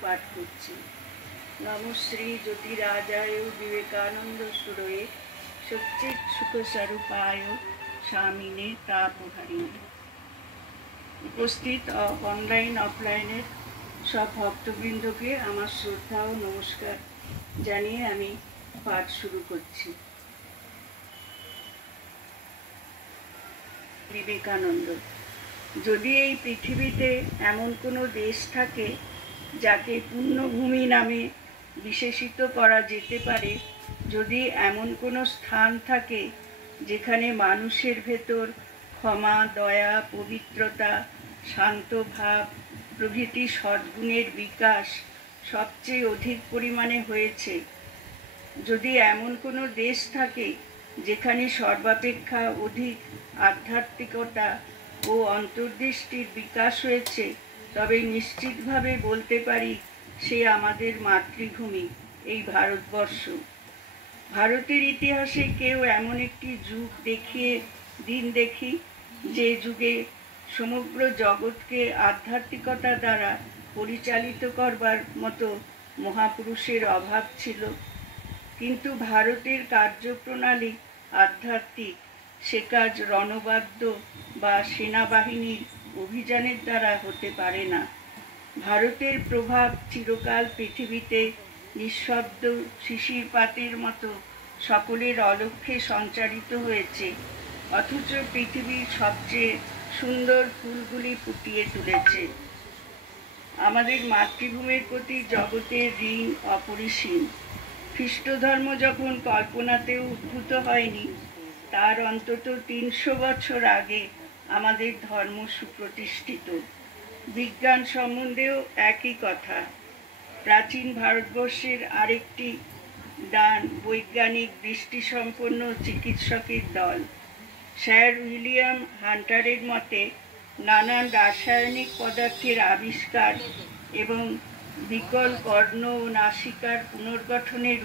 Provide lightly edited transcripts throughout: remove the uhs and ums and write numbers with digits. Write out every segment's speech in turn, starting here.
পাঠ করছি। নমশ্রী জ্যোতিরাজায় বিবেকানন্দ সুরয়ে সচ্চিৎ সুখস্বরূপায় স্বামিনে তাপহারিণে। উপস্থিত অনলাইন অফলাইনের সব ভক্তবৃন্দকে আমার শ্রদ্ধা ও নমস্কার জানিয়ে আমি পাঠ শুরু করছি। বিবেকানন্দ। যদি এই পৃথিবীতে এমন কোনো দেশ থাকে যাকে পুণ্যভূমি নামে বিশেষিত করা যেতে পারে, যদি এমন কোনো স্থান থাকে যেখানে মানুষের ভেতর ক্ষমা, দয়া, পবিত্রতা, শান্ত ভাব প্রভৃতি সদ্গুণের বিকাশ সবচেয়ে অধিক পরিমাণে হয়েছে, যদি এমন কোনো দেশ থাকে যেখানে সর্বাপেক্ষা অধিক আধ্যাত্মিকতা ও অন্তর্দৃষ্টির বিকাশ হয়েছে, তবে নিশ্চিতভাবে বলতে পারি সে আমাদের মাতৃভূমি, এই ভারতবর্ষ। ভারতের ইতিহাসে কেউ এমন একটি যুগ দেখিয়ে দিন দেখি যে যুগে সমগ্র জগৎকে আধ্যাত্মিকতা দ্বারা পরিচালিত করবার মতো মহাপুরুষের অভাব ছিল। কিন্তু ভারতের কার্যপ্রণালী আধ্যাত্মিক, সে কাজ রণবাদ্য বা সেনাবাহিনীর অভিযানের দ্বারা হতে পারে না। ভারতের প্রভাব চিরকাল পৃথিবীতে নিঃশব্দ শিশিরপাতের মতো সকলের অলক্ষ্যে সঞ্চারিত হয়েছে, অথচ পৃথিবীর সবচেয়ে সুন্দর ফুলগুলি ফুটিয়ে তুলেছে। আমাদের মাতৃভূমির প্রতি জগতের ঋণ অপরিসীম। খ্রিস্ট ধর্ম যখন কল্পনাতেও উদ্ভূত হয়নি, তার অন্তত 300 বছর আগে আমাদের ধর্ম সুপ্রতিষ্ঠিত। বিজ্ঞান সম্বন্ধেও একই কথা। প্রাচীন ভারতবর্ষের আরেকটি দান বৈজ্ঞানিক দৃষ্টিসম্পন্ন চিকিৎসকের দল। স্যার উইলিয়াম হান্টারের মতে নানান রাসায়নিক পদার্থের আবিষ্কার এবং বিকল কর্ণ ও নাসিকার পুনর্গঠনের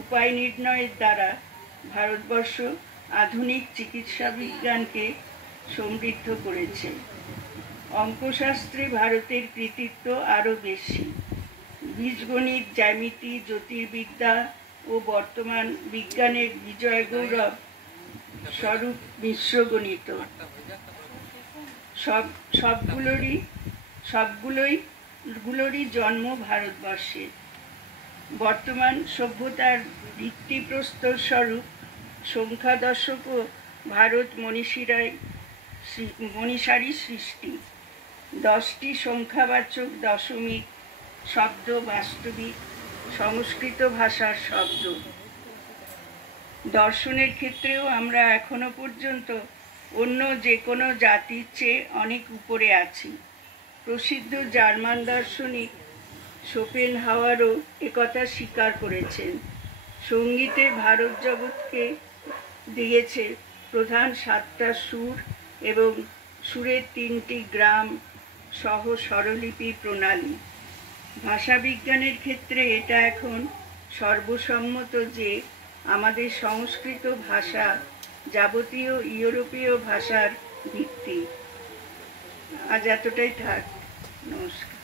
উপায় নির্ণয়ের দ্বারা ভারতবর্ষ আধুনিক চিকিৎসা বিজ্ঞানকে সমৃদ্ধ করেছে। অঙ্কশাস্ত্রে ভারতের কৃতিত্ব আরও বেশি। বীজগণিত, জ্যামিতি, জ্যোতির্বিদ্যা ও বর্তমান বিজ্ঞানের বিজয় গৌরব স্বরূপ মিশ্রগণিত সবগুলোরই জন্ম ভারতবর্ষে। বর্তমান সভ্যতার ভিত্তিপ্রস্তর স্বরূপ সংখ্যা দশকও ভারত মনীষারই সৃষ্টি। 10টি সংখ্যাবাচক দশমিক শব্দ বাস্তবিক সংস্কৃত ভাষার শব্দ। দর্শনের ক্ষেত্রেও আমরা এখনো পর্যন্ত অন্য যে কোনো জাতির চেয়ে অনেক উপরে আছি। প্রসিদ্ধ জার্মান দার্শনিক শোপেনহাওয়ারও একথা স্বীকার করেছেন। সঙ্গীতে ভারত জগৎকে দিয়েছে প্রধান 7টা সুর এবং সুরের 3টি গ্রাম সহ স্বরলিপি প্রণালী। ভাষাবিজ্ঞানের ক্ষেত্রে এটা এখন সর্বসম্মত যে আমাদের সংস্কৃত ভাষা যাবতীয় ইউরোপীয় ভাষার ভিত্তি। আজ এতটাই থাক। নমস্কার।